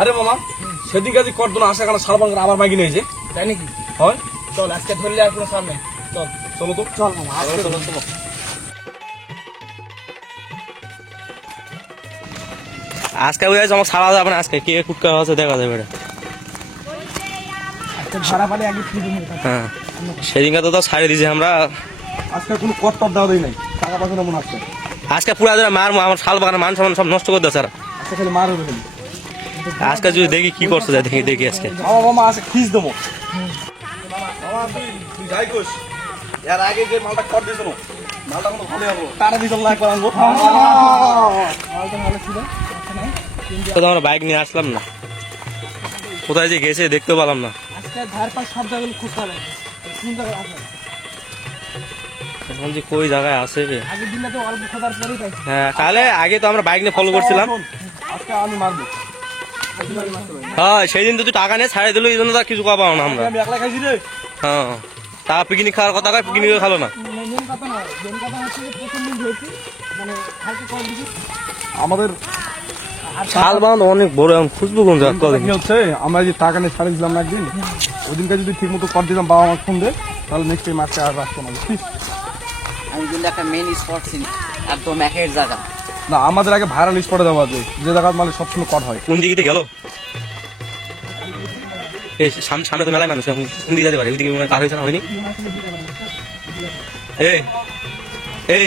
আরে মামা সেদিন কাজে করতো না আসা কারণ সালবান আবার মাইকি নিয়েছে তাই নাকি? হয় চল আজকে ধরলে আর কোনো সার নেই। চল চলো তো চল মামা আজকে চলো চলো আজকে বুঝে আমার সারা যাবে না, আজকে কে কুটকা আছে দেখা যাবে এটা। আজকে ভাড়া পালে আগে ফ্রি দিন। হ্যাঁ সেদিনকে তো ছাড়ে দিয়েছি আমরা। আজকে কোনো কট্টর দেওয়া দেয় নাই টাকা পয়সা মনে আসছে আজকে পুরা ধরে মার আমার শাল বাগানে মান সম্মান সব নষ্ট করে দিয়েছে। আজকে খালি মার হবে খালি আজকে যদি দেখি কি করছে দেখি দেখি আজকে মামা মামা আছে খিস দেবো মামা তুই যাই কোস এর আগে যে মালটা কর দিয়েছিল মালটা কোনো ভালো হলো তারা দিছিল না একবার আনবো মালটা ভালো ছিল, আচ্ছা নাই। তো আমরা বাইক নিয়ে আসলাম না, কোথায় যে গেছে দেখতেও পেলাম না। আজকে ধার পাশ সব জায়গায় খুব ভালো কোন জায়গায় আছে? এখন যে কই জায়গায় আছে। আগের দিনে তো অল্প খোঁজার পরেই পাইছি। হ্যাঁ তাহলে আগে তো আমরা বাইক নিয়ে ফলো করছিলাম। আজকে আমি মারবো হ্যাঁ সেই দিন তো তুই টাকা নিয়ে ছাড়ে দিল, এই জন্য তো আর কিছু পাবো না আমরা। আমি একলা খাইছি রে হ্যাঁ তা পিকনিক খাওয়ার কথা কয়, পিকনিক খালো না। মেন কথা নয়, মেন কথা হচ্ছে যে প্রথম দিন ধরছি মানে হালকা কর দিছি। আমাদের শাল বাগান অনেক বড়, এখন খুঁজবো কোন জায়গা কদিন। কি হচ্ছে আমরা যে টাকা নিয়ে ছাড়ে দিলাম না একদিন ওদিনকে যদি ঠিক মতো কর দিতাম বাবা আমার ফোন দে তাহলে নেক্সট টাইম আজকে আর আসতো না বুঝছিস আমি কিন্তু একটা মেন স্পট চিনি, একদম একের জায়গা। না আমাদের আগে ভাইরাল স্পটে দেওয়া আছে যে জায়গার মানে সবসময় কট হয় কোন দিকে গেল? সামনে তো মেলায় মানুষ, এখন কোন দিকে যেতে পারে? ওইদিকে মনে হয় পার হয়েছে না, হয়নি? এই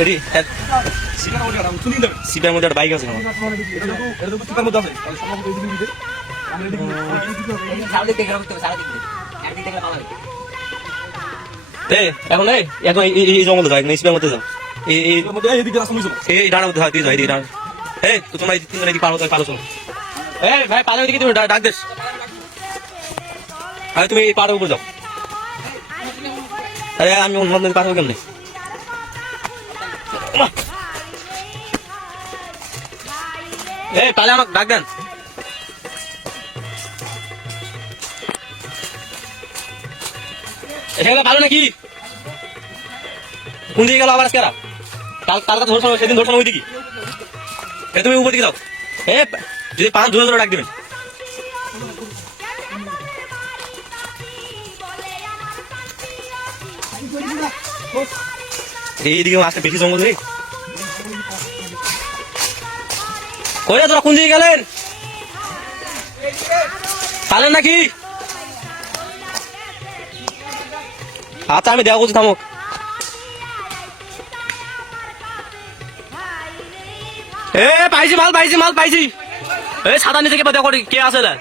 এরি সিপার মধ্যে একটা বাইক আছে আমার। সারাদিক দেখে রাখতে হবে, সারাদিক দেখে। একদিক দেখলে ভালো হবে। এখন এখন এই জঙ্গলে যাও, সিপার মধ্যে যাও। এই ডানার মধ্যে হয়, তুই যাও, এদিকে ডানা। তো তোমরা তিনজন এদিকে পারো, পারো চলো। ভাই পালের দিকে তুমি ডাক দিস। আরে তুমি এই পাড়ের উপর যাও। আরে আমি অন্য নদী পার হবো কেমনি? পালে আমাকে ডাক দেন। এখানে ভালো নাকি? কোন দিকে গেল আবার আজকে? কাল কাছে ধরছো, সেদিন ধরছো ওই দিকে। তুমি উপর দিকে যাও। যদি পান ধরে ধরে ডাক দেবেন। এইদিকে আসতে বেশি জঙ্গল রে। কইরা তোরা কোন দিকে গেলেন? পালেন নাকি? আচ্ছা আমি দেওয়া করছি, থামো। পাইছি মাল, পাইছি মাল, পাইছি। সাদা নিচে কে দেখো কে আছে না?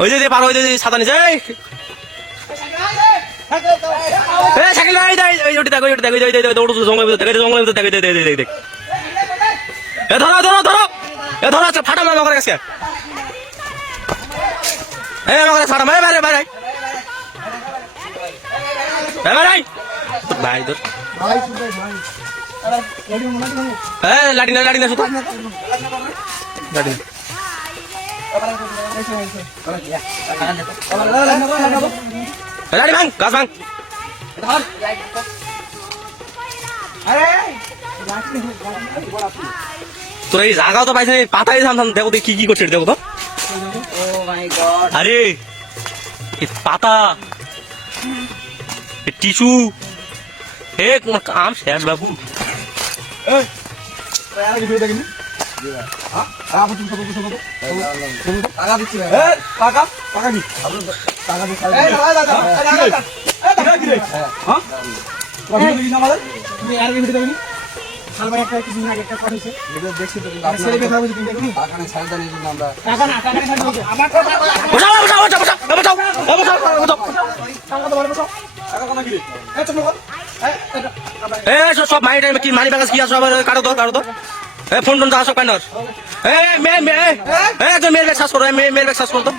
ওই যে পার, ওই যে সাদা নিচে। সাইকেল ধরো ধরো ধরো ধরো, ফাটা মার আমার কাছে। ফাটা মারে বাইরে বাইরে ভাই ধর। লাঠি না, লাঠি না, শুধু লাঠি না। লাঠি ভাঙ, গাছ ভাঙ। তোর এই জায়গাও তো পাইছে, পাতাই থাম, দেখো কি কি করছে দেখো তো। ও মাই গড, আরে পাতা, টিস্যু, তোমার কাম শেষ বাবু। সব মানি কি মানি ব্যাগ কি আছে, কাটো তো কাটো তো। ফোন টোন সব কেন? মেয়ের ব্যাগ সার্চ করো, মেয়ের ব্যাগ সার্চ করো তো।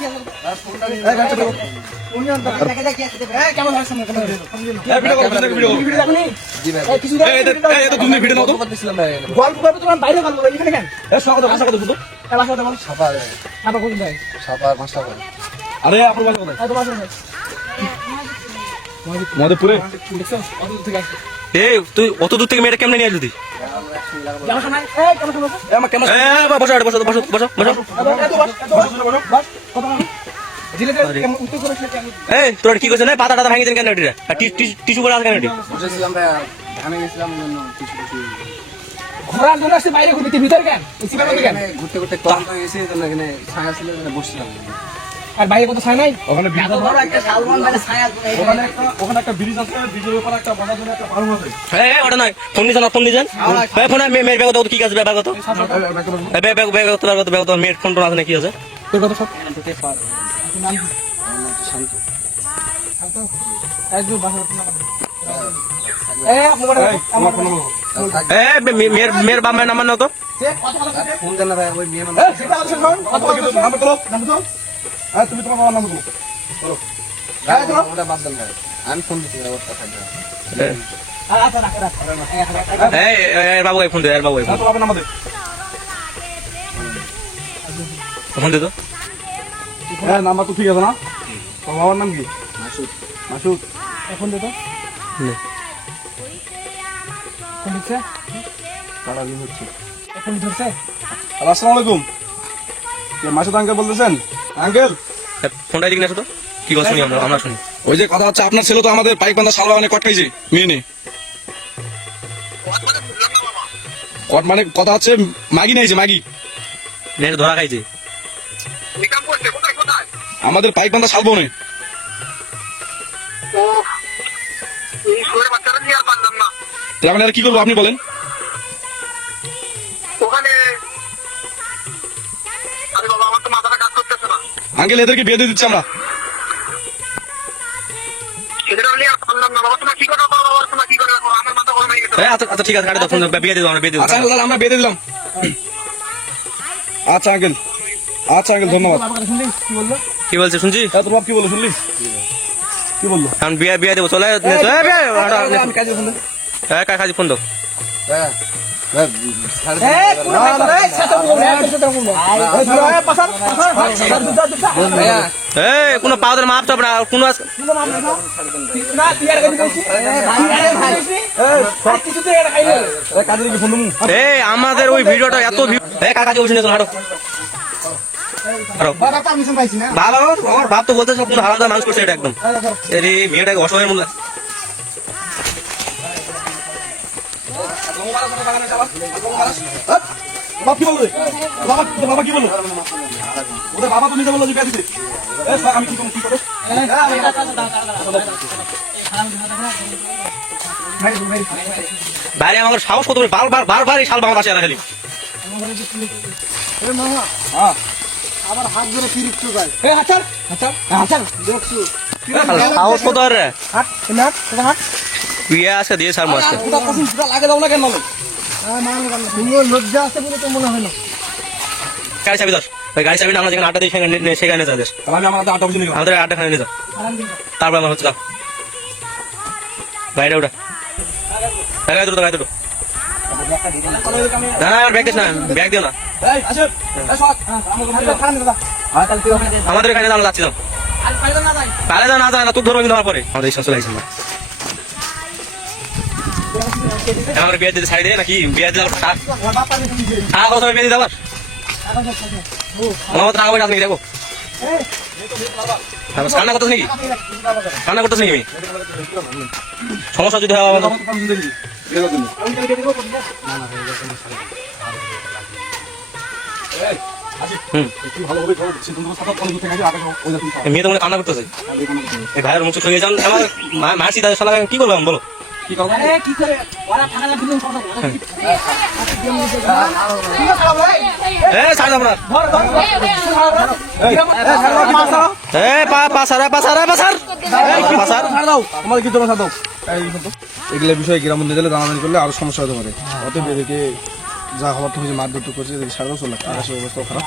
আরে আপনার মধুপুরে এই তুই অত দূর থেকে মেয়েটা কেমনে নিয়ে আসলি? জানা শোনাই এই কেন শুনছো এ আমার ক্যামেরা বসো বসো বসো বসো বসো। বাস কথা বলো জিলেতে কেমন উত্তর করেছিল কেমন এই তোর কি করছিস না পাতা টাতা ভাঙিয়েছেন কেন এটিরা? আর টিস্যু করে আছে কেন এটি? বুঝেছিলাম ভাই ধানে গেছিলাম জন্য কিছু কিছু ঘোরার জন্য আসছে বাইরে ঘুরতে ভিতর কেন এসি মধ্যে কেন ঘুরতে ঘুরতে কম হয়ে গেছে তো এখানে ছায়া ছিল এখানে বসছিলাম আর বাইরে কত ছাই নাই ওখানে ব্রিজ আছে একটা শালবন মানে ছায়া ওখানে একটা ব্রিজ আছে ব্রিজের উপর একটা বসার জন্য একটা ফার্ম আছে এই ওটা নয় ফোন দিয়েছেন ফোন দিয়েছেন এই ফোন মেয়ের ব্যাগ কি আছে ব্যাগ কত ব্যাগ ব্যাগ ব্যাগ কত ব্যাগ কত ব্যাগ কত মেয়ের ফোন টোন আছে না কি আছে? তোর কত সব ঢুকে পার শান্ত একদম বাসা এই মোবাইল আমার ফোন এই মেয়ের বাবার নাম্বার নাও তো। ফোন দেন না ভাই ওই মেয়ে মানে সেটা আছে কোন কত নাম্বার তোলো নাম তো হ্যাঁ তুমি তোমার বাবার নাম্বার তোলো ওটা বাদ দেন ভাই আমি ফোন দিচ্ছি ব্যবস্থা থাকবে আর আচ্ছা রাখ রাখ এই এর বাবুকে ফোন দে এর বাবুকে হ্যাঁ তোর বাবার নাম্বার দে ফোন দে তো। হ্যাঁ নাম্বার তো ঠিক আছে না তোর বাবার নাম কি মাসুদ মাসুদ এখন দে তো কোন দিচ্ছে কারা দিন হচ্ছে এখন ধরছে আসসালামু আলাইকুম কে মাসুদ আঙ্কেল বলতেছেন আঙ্কেল ফোনটা দিকে আসো তো কি কথা শুনি আমরা শুনি। ওই যে কথা হচ্ছে আপনার ছেলে তো আমাদের পাইকবান্ধা শালবাগানে কট খাইছে মেয়ে নেই কট মানে কথা হচ্ছে মাগি নিয়েছে মাগি মেয়ের ধরা খাইছে আমাদের পাইকবান্ধা শালবনে তার মানে আর কি করবো আপনি বলেন আঙ্কেল এদেরকে বিয়ে দিয়ে দিচ্ছি আমরা আচ্ছা আচ্ছা ঠিক আছে গাড়ি ফোন বিয়ে দিয়ে দাও আমরা বিয়ে দিয়ে আচ্ছা দাও। আঙ্কেল আমরা বিয়ে দিয়ে দিলাম আচ্ছা আঙ্কেল আচ্ছা আঙ্কেল ধন্যবাদ বাবার কথা শুনলি কি বললো কি বলছে শুনছি? হ্যাঁ তোর বাপ কি বললো শুনলি কি বললো এখন বিয়ে বিয়ে দেবো চলে আমি কাজে ফোন দিই। হ্যাঁ কাজ ফোন দাও। হ্যাঁ ভাই এই কোন এই ছাতা বলবো এই ছাতা বলবো এই ধরো এই পাসার পাসার দুটা ভাইয়া এই কোনো পাউডার মাপ চাপ না কোনো কোনো মাপ না না টিয়ার গাড়ি দিছি ভাই আরে ভাই এই সব কিছু তো এটা খাইলে কাজে কি ফোন দেবো এই আমাদের ওই ভিডিওটা এত এই কাকা যে বলছেন হাঁটো হাঁটো বাবা তো মিশন পাইছি না বাবা আমার বাপ তো বলতে সব কোনো আলাদা মানুষ করছে এটা একদম এই মেয়েটাকে অসহায়ের মূল্য বাবা কি বললো বাবা কি বললো ওদের বাবা তো নিজে বললো যে বিয়ে দিতে আমি কি করবো কি করবো বাইরে আমার সাহস কত বারবার বারবার এই শাল বাবা বাসে খালি এ মামা হ্যাঁ আবার হাত ধরে ফিরিস তো ভাই এই হাতার হাতার হাতার দেখছো সাহস কত রে হাত না তোমার হাত বিয়ে আজকে দিয়ে সার মাসকে পুরা পছন্দ পুরা লাগে দাও না কেন সুন্দর লজ্জা আছে বলে তো মনে হয় না গাড়ি চাবি দশ ওই গাড়ি চাবি আমরা যেখানে আড্ডা দিই সেখানে যাবে তাহলে আমি আমার 8টা বুঝে নিলাম আমাদের আড্ডা খানে নিয়ে যাও তারপর আমরা হচ্ছে গাড়িটা ওটা গাড়ি দুটো গাড়ি দুটো না না ব্যাগ দিস না ব্যাগ দিও না এই আসে এই সব আমাদের এখানে আমরা যাচ্ছি পারে না যায় না তুই ধরো কিন্তু আমার পরে আমাদের এই চলে আসছে আমার বিয়ে দিতে ছাড়ি দে নাকি বিয়ে দিলে টাকা কত বিয়ে দিতে আবার আমার টাকা পয়সা আছে নাকি দেখো কান্না করতেছ নাকি কান্না করতেছ নাকি আমি সমস্যা যদি হয় আমাদের মেয়ে তো মনে কান্না করতেছে এই ভাইয়ের মুখ হয়ে যান আমার মারছি তাদের সালা কি করবো বলো কি করবো আরে কি করে ওরা টাকা না দিলে কথা বলে ছাড় আপনার ধর ধর পাসার আমার কি তোমার সাথে এগুলো বিষয়ে গ্রাম নিয়ে গেলে জানাজানি করলে আরো সমস্যা হতে পারে অতএব এদিকে যা হওয়ার তুমি যে মারধর করছে সারা চলে আকাশের অবস্থা খারাপ